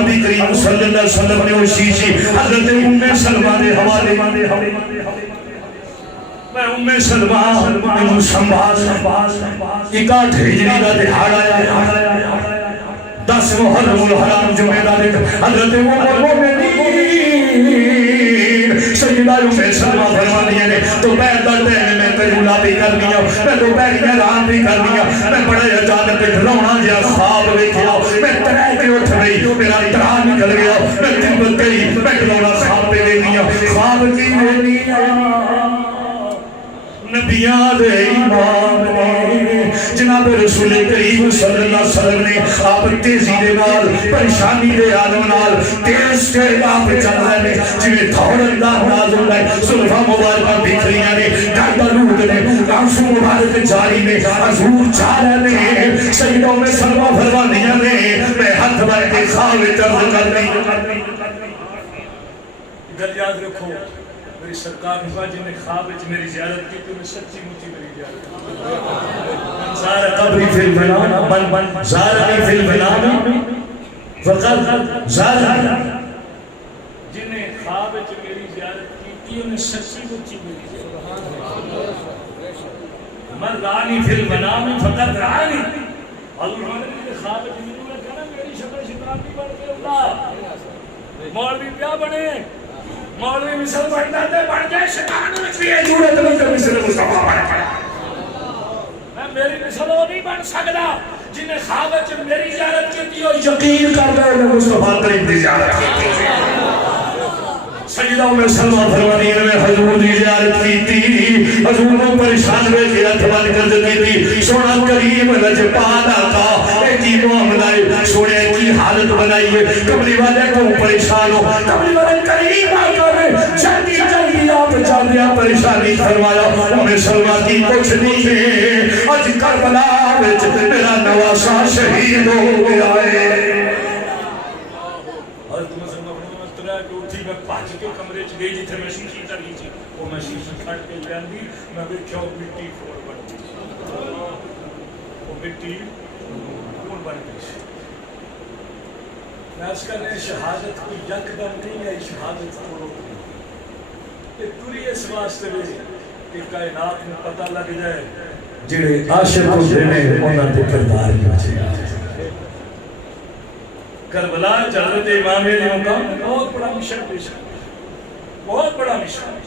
نبی کریم صلی اللہ علیہ وسلم نے وہ شیشی حضرت ام سلمہ دے حوالے میں ام سلمہ انہوں سنبھال 61 ہجری کا دہاڑ آیا 10 محرم الحرام جمعہ دا حضرت ام المؤمنین سیدہ ام سلمہ فرمانی نے تو پیر در ٹائم میں قیلولہ بھی کر دیا میں تو پیر احرام بھی کر دیا میں بڑے اچانک رونا جا خواب دیکھا میں ترائے کے اٹھ گئی میرا ترا نکل گیا میں تبت گئی میں کلونا خواب پہ دے دیا خواب کی دے دیا نبیان دے امام نے جناب رسول کریم صلی اللہ علیہ وسلم نے آپ تیزی دے نال پریشانی دے عالم نال تیز کے آپ چل رہے نے جنہیں تھوڑ اللہ نازل لائے سلفہ مبارکہ بکھریاں نے گردہ لوٹ نے آنسو مبارک جاری نے حضور چارہ نے سیدوں میں سلوہ فرمانیاں نے میں ہاتھ بائے کے خواہ چرد کر دی ادھر یاد رکھو میری سرکار نفاجی نے خواب وچ میری زیارت کی تو میں سچی مچی میری زیارت کی زارہ قبری فی المنام زارہ فی المنام فقط زارہ جن نے خواب وچ میری زیارت کی تھی انہیں سچی مچی میری زیارت من رانی فی المنام فقط رانی اللہ نے خواب وچ میری شکل شکرانی بڑھ کے اللہ مولوی پیا بنے مولوی مثل بڑھتا تے بڑھ جائے شیطان مچھلی ہے جورت میں تو مثل مصطفیٰ بڑھ پڑا میں میری مثل وہ نہیں بن سکتا جنہیں خوابت میری زیارت کی تھی اور یقین کر رہے ہیں مصطفیٰ کریم دی زیارت کی تھی سیدہ میں سلمہ فرمانی میں حضور دی زیارت کی تھی حضور کو پریشان ہوئے کہ اتبال کر دیتی تھی سونا کریم لجپانا کا ایک ہی محمد آئے سونے کی حالت بنائیے کبری والے کو پریشان ہو کبری والے کریم آئے جلدی جلدی آپ جلدی پریشانی فرمایا ہمیں سلمہ کی کچھ نہیں ہے آج کربلا میرا نواسا شہید ہو گیا ہے میں پانچ کے کمرے چ گئی جتھے میں شیشی کری تھی وہ میں شیشی کھٹ کے جاندی میں ویکھیا مٹی پھول بن گئی وہ مٹی پھول بن گئی میں اس کا نے شہادت کو یکدم نہیں ہے شہادت کو یہ پوری اس واسطے کہ کائنات میں پتہ لگ جائے جڑے عاشق ہوندے نے انہاں دے کردار وچ کربلا حضرت امام علیہ کا بہت بڑا مشن پیش ہے بہت بڑا مشن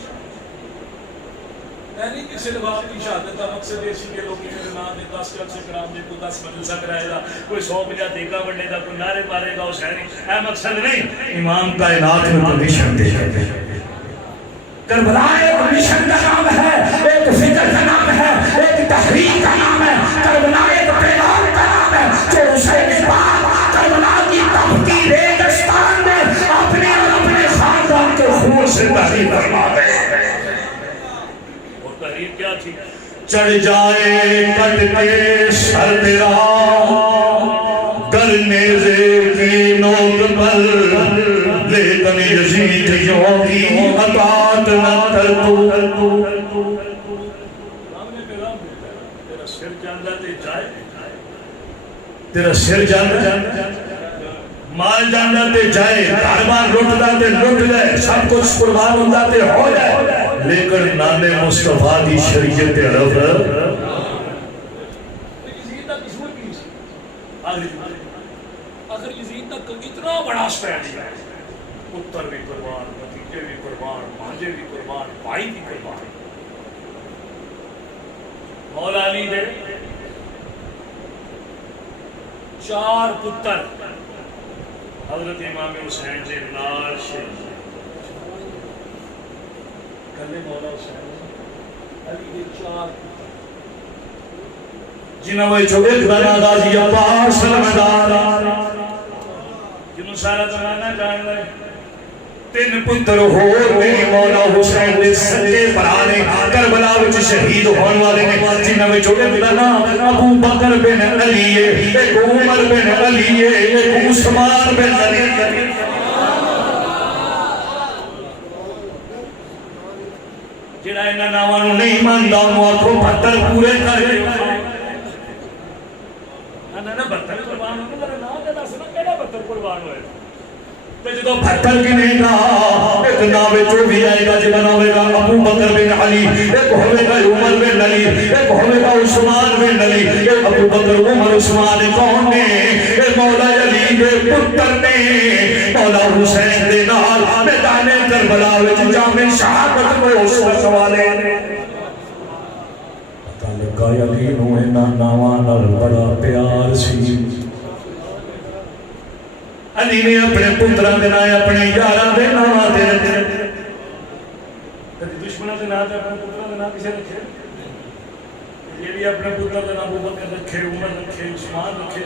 یعنی کسی لباب کی شہادت کا مقصد ایسی کہ لوگ میرے نام دے 10 کلب سے کرام دے کو 10 مجلسہ کرائے گا کوئی 150 دیکھا بڑھنے گا کوئی نعرے پارے گا حسینی اے مقصد نہیں امام کائنات میں تو مشن دے کربلا ایک مشن کا نام ہے ایک فکر کا نام ہے ایک تحریک کا نام ہے کربلا ایک پیغام کا نام ہے جو حسین پاک کربلا کی تبتی ریگستان میں اپنے اور اپنے خاندان کے خون سے تحریر فرما دے اور تحریر کیا تھی چڑھ جائے کٹ کے سر تیرا کرنے سے کی نوک پر لیکن یزیدیوں کی اطاعت نہ کر تو تیرا سر جاندہ تے جائے تیرا سر جاندہ مال جاندہ تے جائے کاربان لوٹدا تے لوٹ جائے سب کچھ قربان ہوندہ تے ہو جائے لیکن نام مصطفیٰ دی شریعت عرب اگر یزید تک اتنا بڑا سٹینڈ ہے پتر بھی قربان بھتیجے بھی قربان بھانجے بھی قربان بھائی بھی قربان مولا علی دے 4 پتر حضرت امام حسین دے نال شہید کلے مولا حسین علی دے 4 جنہوں میں جو ایک دانا غازی عباس سلمدار جنہوں سارا زمانہ جان لے 3 پتر ہو میری مولا حسین دے سچے پرانے کربلا وچ شہید ہون والے نے جنہوں میں جو ایک دانا ابو بکر بن علی ہے ایک عمر بن علی ہے ایک عثمان بن علی ہے جنہ انہاں ناواں نہیں ماندا انہاں آکھو پتر پورے کر نہ 72 قربان ہونے میرا نام دے دس نا کیڑا 72 قربان ہوئے جدو پتھر گنے گا ایک ناوے جو بھی آئے گا جب ناوے گا ابو بکر بن علی، ایک ہوئے گا عمر بن علی، ایک ہوئے گا عثمان بن علی، ایک ابو بکر عمر عثمان کون نے؟ ایک مولا علی دے پتر نے مولا حسین دے نال میدان کربلا وچ جام شہادت کو سوالے نے پتہ لگا علی نو اینا ناواں نال بڑا پیار سی۔ علی نے اپنے پتران دے نام اپنے یاران دے نام دے کبھی دشمنوں دے نام اپنے پتران دے نام کسے رکھے؟ یہ بھی اپنے پتران دے نام ابو بکر رکھے، عمر رکھے، عثمان رکھے۔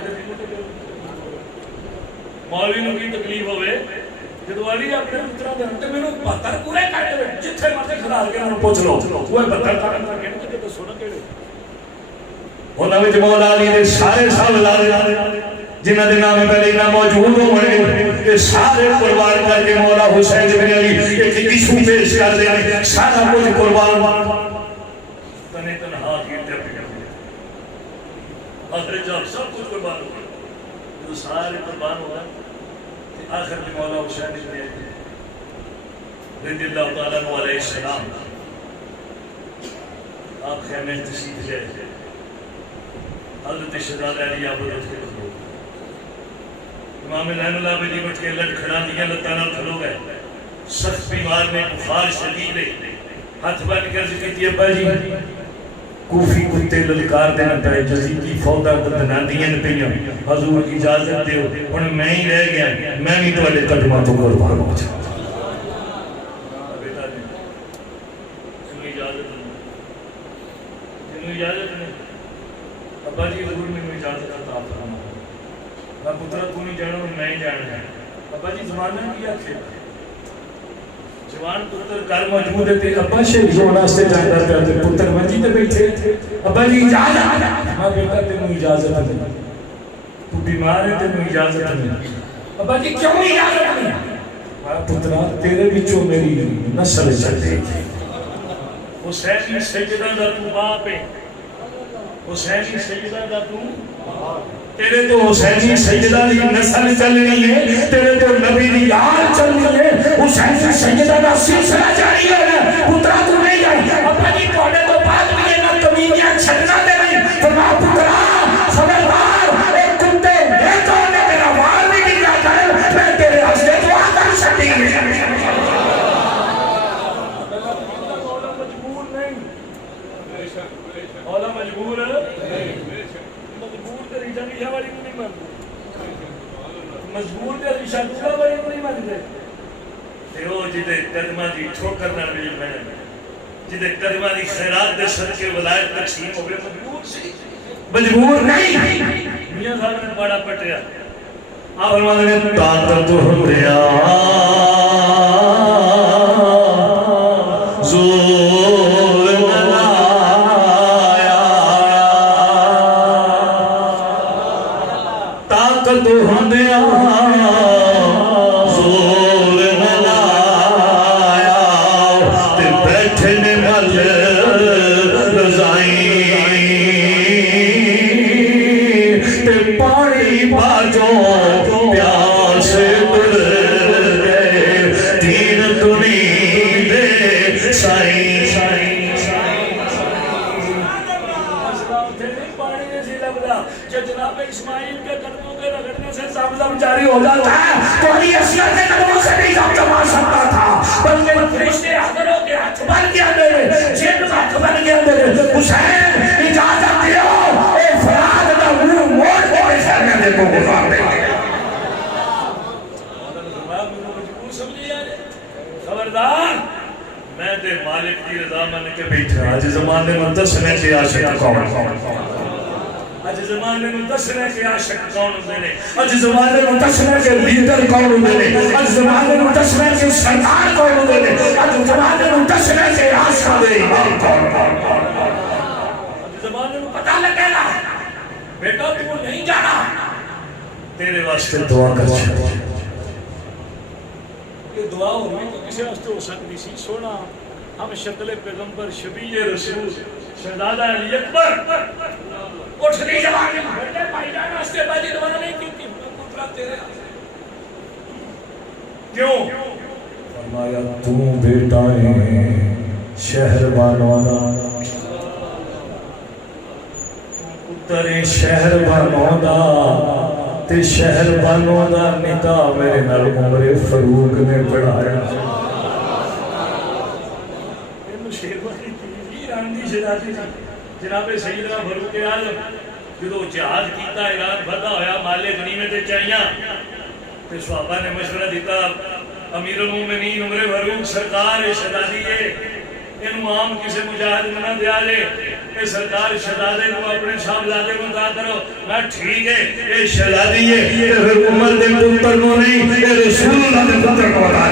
مولوی نو کی تکلیف ہوئے جدو علی اپنے پتران دے نام تے میں پتر پورے کٹے جتھے مرضی کھڑا کے انہاں نوں پوچھ لو وہ پتر کٹنا کہنے تے دسو نا کیڑے انہاں وچ مولا علی دے سارے سالار جنہ دے نام پہلے نہ موجود ہوئے یہ سارے قربان کر کے مولا حسین بن علی ایک ایشو پیش کر دے سارا کچھ قربان تنے تنہا کیتے اپنے آخر جب سب کچھ قربان ہوا جو سارے قربان ہوا آخر میں مولا حسین بن علی رضی اللہ تعالیٰ علیہ السلام آپ خیمے تشریف لے حضرت شہزادہ علی عبداللہ کے لوگ امام لین اللہ بلی بٹ کے لٹ کھڑا دیا لتانا کھلو گئے سخت بیمار میں بخار شدید ہے ہاتھ بن کر ذکر کیا ابا جی کوفی کتے للکار دینا پہ جزیدی فودا بدنا دین پہیاں حضور کی اجازت دے انہیں میں ہی رہ گیا میں بھی تو والے قدمہ تو قربان ہو جا بیٹا جی سنو اجازت نہیں ابا جی حضور میں اجازت عطا فرمائے میں پترہ تو نہیں جانا اور میں ہی جانا ہے ابا جی زمانہ کیا تھے جوان پتر کر موجود ہے ابا شیخ زونا سے جانا پہ پتر منجی تے بیٹھے ابا جی اجازت ہاں بیٹا تینوں اجازت نہیں تو بیمار ہے تینوں اجازت نہیں ابا جی کیوں اجازت نہیں ہاں پترہ تیرے بچوں میری نسل چلے گی حسین سجدہ دا تو باپ ہے حسین سجدہ دا تو تیرے تو حسینی سجدہ دی نسل چلنی ہے تیرے تو نبی دی آل چلنی ہے حسین سجدہ دا سلسلہ جاری ہے پترہ تو نہیں جاری اپنا جی پوڑے تو بعد بھی یہ نہ کمیلیاں چھڑنا دے نہیں فرما پترہ خبردار ایک کتے دیکھو نے تیرا وال بھی گرا کر میں تیرے حسنے تو آدھر سکتی ہے مولا مجبور مجبور دے ریشہ دولا بڑی نہیں مانتے تے وہ جدے قدمہ دی ٹھوکر نہ مل میں جدے قدمہ دی خیرات دے صدقے ولایت تقسیم ہوئے مجبور سی مجبور نہیں میاں صاحب نے بڑا پٹیا آپ فرماتے ہیں طاقت ہوتیا زور نہ طاقت ہوندیا زور نہ لایا تے بیٹھنے مل رضائیں تے پانی باجو پیاس تر گئے دین تنی دے سائیں جناب اسماعیل کے قدموں کے رگڑنے سے زمزم جاری ہو جاتا ہے تو علی اصغر کے قدموں سے نہیں زمزم آ سکتا تھا بلکہ فرشتے حضروں کے ہاتھ بن گیا میرے جن کا ہاتھ بن گیا میرے حسین اجازت دیو اے فراد کا منہ موڑ کے حسین نے کو گزار دے خبردار میں دے مالک کی رضا من کے بیٹھا آج زمانے میں دسنے کے عاشق کون آج زمانے میں دسنے کے عاشق کون ہوتے ہیں آج زمانے میں دسنے کے لیڈر کون ہوتے ہیں آج زمانے میں دسنے کے سردار کون ہوتے ہیں آج زمانے میں دسنے کے عاشق دے امام کون آج زمانے میں پتہ لگے گا بیٹا تو نہیں جانا تیرے واسطے دعا کر چھوڑ یہ دعا ہو رہی تو کسی واسطے ہو سکتی سی سونا ہم شکل پیغمبر شبیہ رسول شہزادہ علی اکبر اٹھنی زمانے میں بیٹے پائی جانا اس کے بعد یہ دعا نہیں کی تھی پترہ تیرے کیوں؟ فرمایا تو بیٹا ہے شہر بانوں دا، پتر شہر بانوں دا، تے شہر بانوں دا نکاح میرے نال عمر فاروق نے پڑھایا۔ شیروانی تھی ایران دی شہزادی جناب سیدنا فاروق اعظم جدو جہاد کیتا ایران فتح ہویا مال غنیمت چاہیاں تے صحابہ نے مشورہ دیتا امیر المومنین عمر فاروق سرکار شہزادی ہے انہوں عام کسی مجاہد نہ دیا لے اے سرکار شہزادے کو اپنے شاہزادے کو دا کرو میں ٹھیک ہے اے شہزادی ہے پھر عمر دے پتر کو نہیں اے رسول اللہ دے پتر کو دا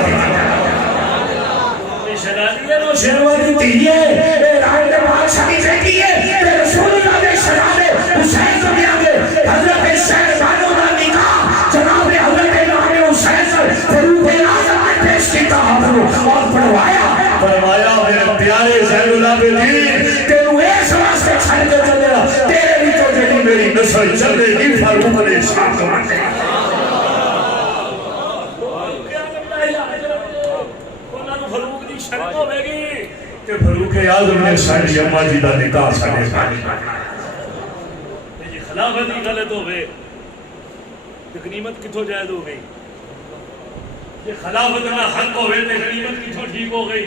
کرو شیروانی تھی ہے ایران کے بادشاہ کی بیٹی ہے رسول اللہ نے شہزادے حسین کو دیا گے حضرت شہر بانو کا نکاح جناب حضرت امام حسین فاروق اعظم نے پیش کیا اور پڑھوایا میرے پیارے زین العابدین تینوں اس واسطے چھڑ کے چلے گا تیرے بھی تو جڑی میری نسل چلے گی فاروق علیہ السلام کو مانتے کہ فاروق اعظم نے ساری اماں جی دا نکاح ساڈے سامنے جی خلافت ہی غلط ہو گئے تے غنیمت کتھوں جائز ہو گئی یہ خلافت نہ حق ہوئے تے غنیمت کتھوں ٹھیک ہو گئی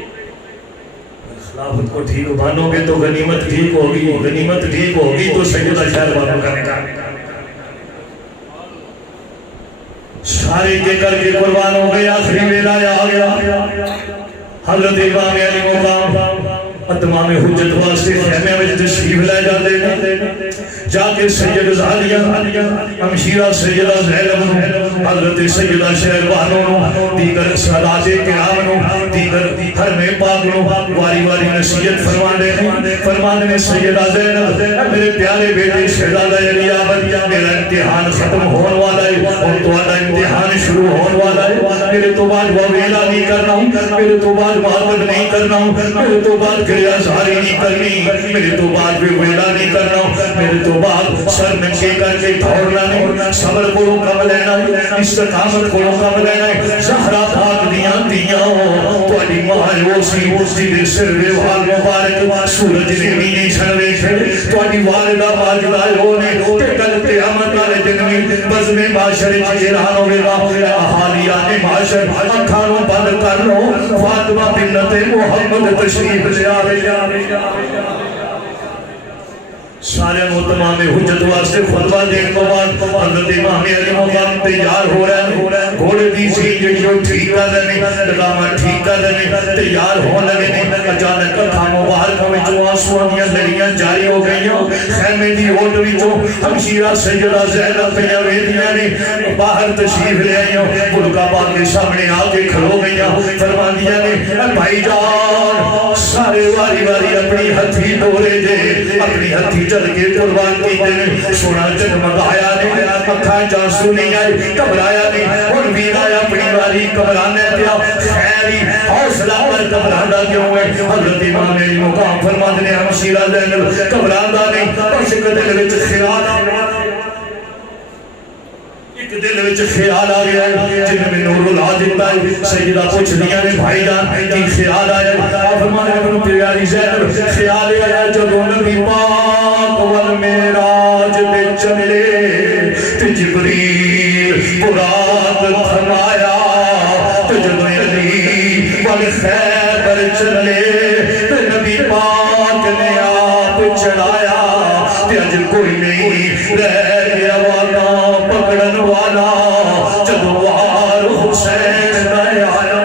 خلافت کو ٹھیک مانو گے تو غنیمت ٹھیک ہوگی غنیمت ٹھیک ہوگی تو سیدہ شہر بانو کا نکاح سارے کے کر کے قربان ہو گئے آخری ویلا آ گیا حضرت امام علی مقام اتمام حجت واسطے خیمے میں تشریف لے جاتے جا کے سید زالیہ ہمشیرہ سیدہ زینب حضرت سیدہ شہر بانو دیگر سادات کرام دیگر حرم پاک واری واری نصیحت فرمانے سیدہ زینب میرے پیارے بیٹے شہزادہ علی آباد میرا امتحان ختم ہونے والا ہے اور تمہارا امتحان شروع ہونے والا ہے میرے تو بعد وہ ویلا نہیں کرنا ہوں میرے تو بعد محبت نہیں کرنا ہوں میرے تو بعد کریا ساری نہیں کرنی میرے تو بعد بھی ویلا نہیں کرنا ہوں میرے تو بعد سر ننگے کر کے دھوڑنا نہیں صبر کو کم لینا استقامت کو کم لینا زہرا پاک دیاں تو علی ماہ سی جدے سر ویوال مبارک سورج نے نہیں چھڑوے تھے تو علی والدہ ماجدہ ہونے تے کل قیامت والے دن میں بزم معاشر اعلان ہوئے گا احالیان معاشر اکھانوں بند کر لو فاطمہ بنت محمد تشریف لے آوے سارے محتمام حجت واسطے خطبہ دین کو بعد حضرت امام علی مقام تیار ہو رہا ہے گھوڑے دی سی جو ٹھیک کر دیں لگامہ ٹھیک کر دیں تیار ہو لگے اچانک کھا مبارک میں جو آنسوان دیا لڑیاں جاری ہو گئی خیمے دی اوٹ بھی جو ہمشیرہ سیدہ زینب پہ ویدیاں نے باہر تشریف لے آئی ملکہ پاک کے سامنے آ کے کھلو گئی فرمان دیا نے بھائی جان سارے واری واری اپنی ہتھی دورے دے اپنی ہتھی چل کے قربان کی دن سونا جگمگایا نے اکھاں جانسو نہیں آئی کبرایا نہیں اور ویر آیا اپنی واری کبرانے پیا خیری حوصلہ پر کبراندہ کیوں ہے حضرت امام علی مقام فرمان نے ہمشیرہ زینب کبراندہ نہیں پرشک دل وچ دل وچ خیال آ گیا ہے جن میں نور اللہ دیتا ہے سیدہ پوچھ دیا نے بھائی جان کی خیال آیا ہے فرمانے اپنی پیاری زینب خیال آیا جب نبی پاک والمعراج میں چلے تو جبریل برات تھمایا تو جب علی والخیبر چلے تو نبی پاک نے آپ چڑھایا کہ اج کوئی نہیں رہ گیا والا پکڑن والا جدوار حسین میں آیا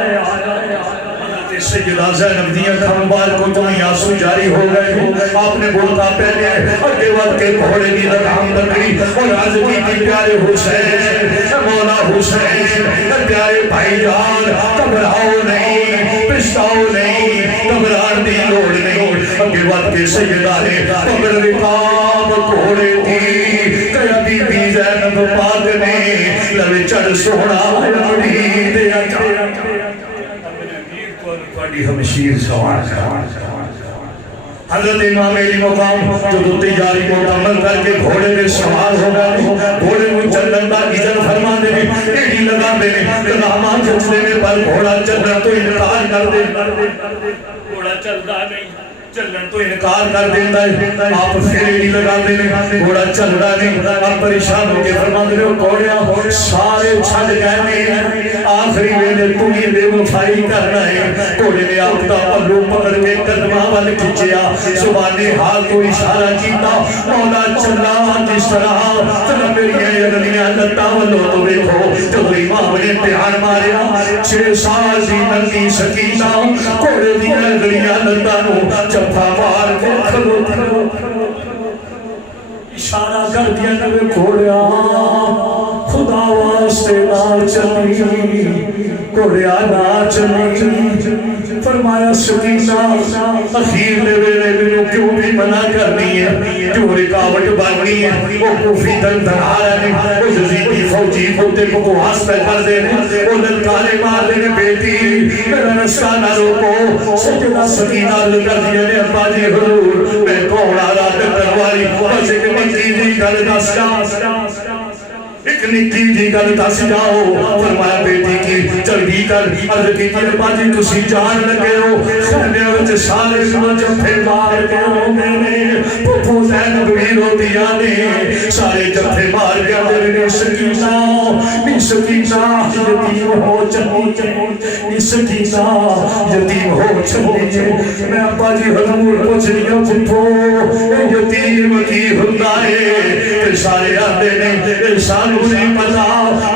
سیدہ زینب دیا کھمبار کو تمہیں آنسو جاری ہو گئے آپ نے بولتا پہلے اگے وقت کے گھوڑے کی لگام پکڑی اور عرض کی پیارے حسین مولا حسین پیارے بھائی جان گھبراؤ نہیں پچھتاؤ نہیں گھبران دی لوڑ نہیں اگے وقت کے سیدہ نے پکڑ رکاب گھوڑے دی کہ ابھی بھی زینب پاک نے لوے چڑھ سوڑا لڑی دیا بڑی ہمشیر سوار حضرت امام علی مقام جو دو تجاری مکمل کر کے گھوڑے میں سوار ہو گئے گھوڑے میں چلن کا اذن فرما دے ایڈی لگا دینے راما جسلے میں پر گھوڑا چلنا تو انکار کر دے گھوڑا چلتا نہیں چلن تو انکار کر دیتا ہے آپ پھر ایڈی لگا دینے گھوڑا چل رہا نہیں آپ پریشان ہو کے فرما دے گھوڑیا سارے چھڑ گئے آخری ویلے تمہیں بے وفائی کرنا ہے گھوڑے نے آپ کا پلو پکڑ کے قدمہ وال کھچیا زبان حال کو اشارہ کیتا مولا چلا جس طرح چلا میری ہے اگلیاں لتا ولو تو دیکھو تو امام نے پیار ماریا 6 سال دی ننگی سکینہ گھوڑے دی اگلیاں لتا نو جفا مار کے کھلو اشارہ کر دیا نبی گھوڑیا خدا واسطے نہ چلی گھوڑیا نہ چلی فرمایا سکینہ اخیر نے ویلے میں کیوں بھی منع کرنی ہے کیوں رکاوٹ بننی ہے وہ کوفی دن دھنارا نہیں وہ یزیدی فوجی بوتے کو ہاتھ پہ کر دینے وہ للکارے مار دینے بیٹی میرا رستہ نہ روکو سجدہ سکینہ لگا دیا نے ابا جی حضور میں کوڑا رات ترواری بس ایک نکی جی گل دس ایک نکی جی گل دس جاؤ فرمایا بیٹی کی جلدی کر عرض کی ابا جی تسی جان لگے ہو خیمے وچ سارے جفے مار کے روندے نے پھپھو زینب بھی روندیاں نے سارے جفے مار کے میرے سکینہ نی سکینہ یتیم ہو چلی نی سکینہ یتیم ہو چلی میں ابا جی حضور پوچھ رہی ہوں پھپھو یتیم کی ہندا ہے سارے آتے نے سانو نہیں پتا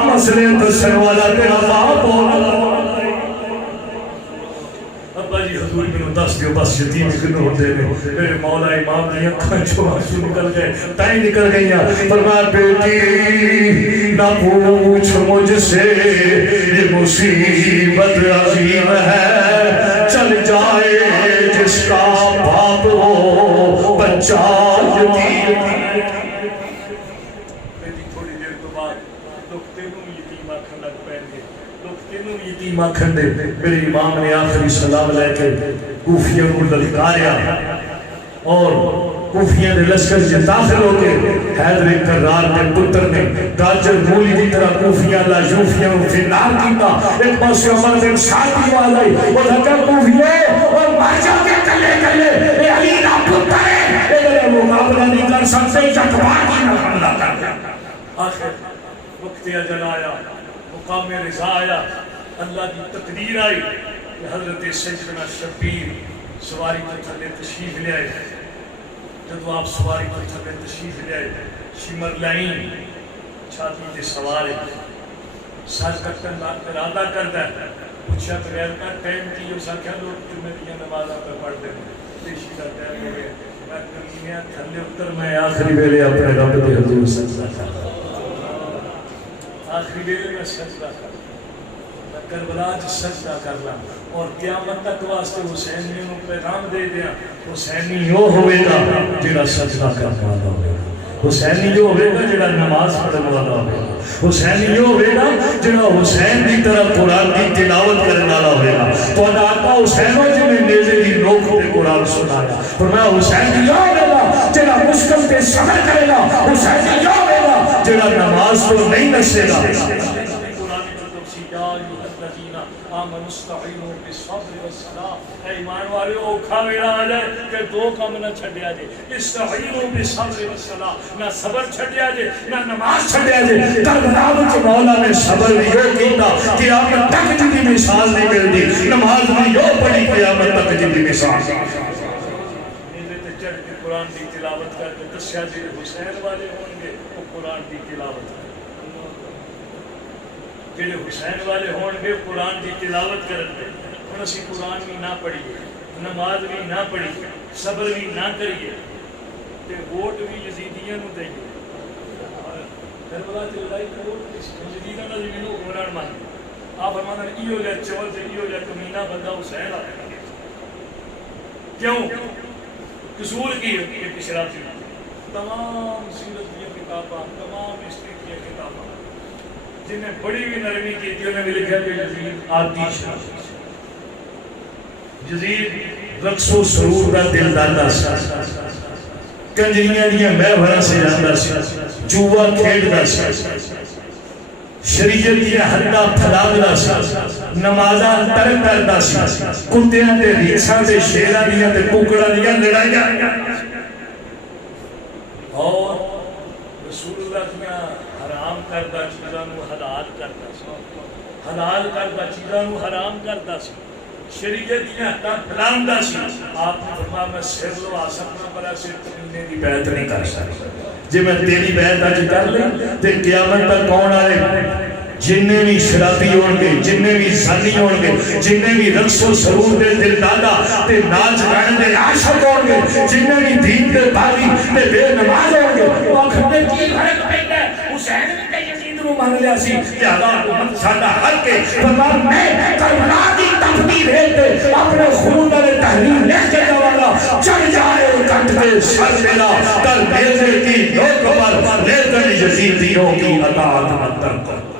مسئلے دسن والا تیرا باپ ہونا ابا جی حضور میں دس دیو بس یتیم کنو ہوتے نے میرے مولا امام نے اکھاں جو آنسو نکل گئے تائیں نکل گئی فرمایا بیٹی نہ پوچھ مجھ سے یہ مصیبت عظیم ہے چل جائے جس کا باپ ہو بچہ یتیم یتیم آکھن دے میرے امام نے آخری سلام لے کے کوفیہ کو للکاریا اور کوفیہ نے لشکر سے داخل ہو کے حیدر کرار کے پتر نے گاجر مولی دی طرح کوفیہ لا یوفیہ فی نار کیتا ایک پاس عمر بن ساتھی والا وہ لگا کوفیہ اور مار جا کے کلے کلے اے علی نا پتر ہے اے میرے مقابلہ نہیں کر سکتے جٹوار کی نہ حملہ کر آخر وقت اجل آیا مقام رضا آیا اللہ کی تقدیر آئی کہ حضرت سیدنا شبیر سواری کے تھلے تشریف لے آئے جب آپ سواری کے تھلے تشریف لے آئے شمر لائن چھاتی کے سوارے سر کٹن ارادہ کرتا ہے پوچھا بغیر کا ٹائم کی جو ساکھا لوگ جمعے دیا نمازہ پر پڑھ دیں تیشی کا ٹائم ہو گئے میں کمیاں تھلے اتر میں آخری ویلے اپنے رب کے حضور سجدہ کرتا آخری ویلے میں سجدہ کرتا کربلا جو سجدہ کرنا اور قیامت تک واسطے حسین نے انہوں پیغام دے دیا حسینی یوں ہوئے گا جڑا سجدہ کرنا والا ہوئے گا حسینی یوں ہوئے گا جڑا نماز پڑھنے والا ہوئے گا حسینی یوں ہوئے گا جڑا حسین کی طرح قرآن کی تلاوت کرنے والا ہوئے گا تو آقا حسین جی نے نیزے کی نوک پہ قرآن سنایا فرمایا حسین یوں ہوئے گا جڑا مشکل پہ صبر کرے گا حسین یوں ہوئے گا جڑا نماز کو نہیں نشے گا آمن استعینوا بالصبر والصلاۃ اے ایمان والو اوکھا ویلا آ جائے کہ دو کام نہ چھڈیا جے استعینوا بالصبر والصلاۃ نہ صبر چھڈیا جے نہ نماز چھڈیا جے کربلا وچ مولا نے صبر یو کیتا قیامت تک دی مثال نہیں ملدی نماز بھی یو پڑھی قیامت تک دی مثال ایندے تے چڑھ کے قرآن دی تلاوت کر کے دسیا جے حسین والے ہون گے وہ قرآن دی تلاوت جڑے حسین والے ہون گے قرآن کی تلاوت کرن گے ہن اسی قرآن بھی نہ پڑھیے نماز بھی نہ پڑھیے صبر بھی نہ کریے تے ووٹ بھی یزیدیاں نو دئیے کربلا تے لڑائی ووٹ یزیداں دا زمینوں حکمران مان آپ فرمانا ایو جا چور تے ایو جا کمینہ بندہ حسین آ کیوں قصور کی ہے اشراف تمام سیرت کی کتاباں تمام ہسٹری کی کتاباں جنہیں بڑی بھی نرمی کی تھی انہیں بھی لکھا کہ یزید آتش یزید رقص و سرور کا دل دادا سا کنجریاں دیا میں بھرا سے جاندہ سا جوا کھیڑ دا سا شریعت دیا حدہ پھلاولا سی نمازاں ترک کردا سی کتیاں تے ریچھاں تے شیراں دیاں تے ککڑاں دیاں لڑائیاں اور رسول اللہ دیا حرام کردہ چیزاں نو حلال کردا سی حلال کردہ چیزاں نو حرام کردا سی شریعت دیا حدہ پھلاوندا سی آپ نے فرمایا میں سر لو آ سکنا بڑا سر کمینے دی بیعت نہیں کر سکتا جی میں تیری بیعت اج کر لیں تے قیامت تک کون آئے جننے بھی شرابی ہون گے جننے بھی زانی ہون گے جننے بھی رقص و سرور دے دل دادا تے ناچ گانے دے عاشق ہون گے جننے بھی دین دے باغی تے بے نماز ہون گے وہ کھڑے کی فرق پیندا ہے حسین نے تے یزید نو مان لیا سی لہذا حکومت ساڈا حق ہے فرمان میں کربلا دی تقدیر ہے تے اپنے خون دے تحریر لکھ کے والا چڑھ جائے کٹ کے سر میرا کر میرے کی لوک پر لیکن یزیدیوں کی اطاعت مت کر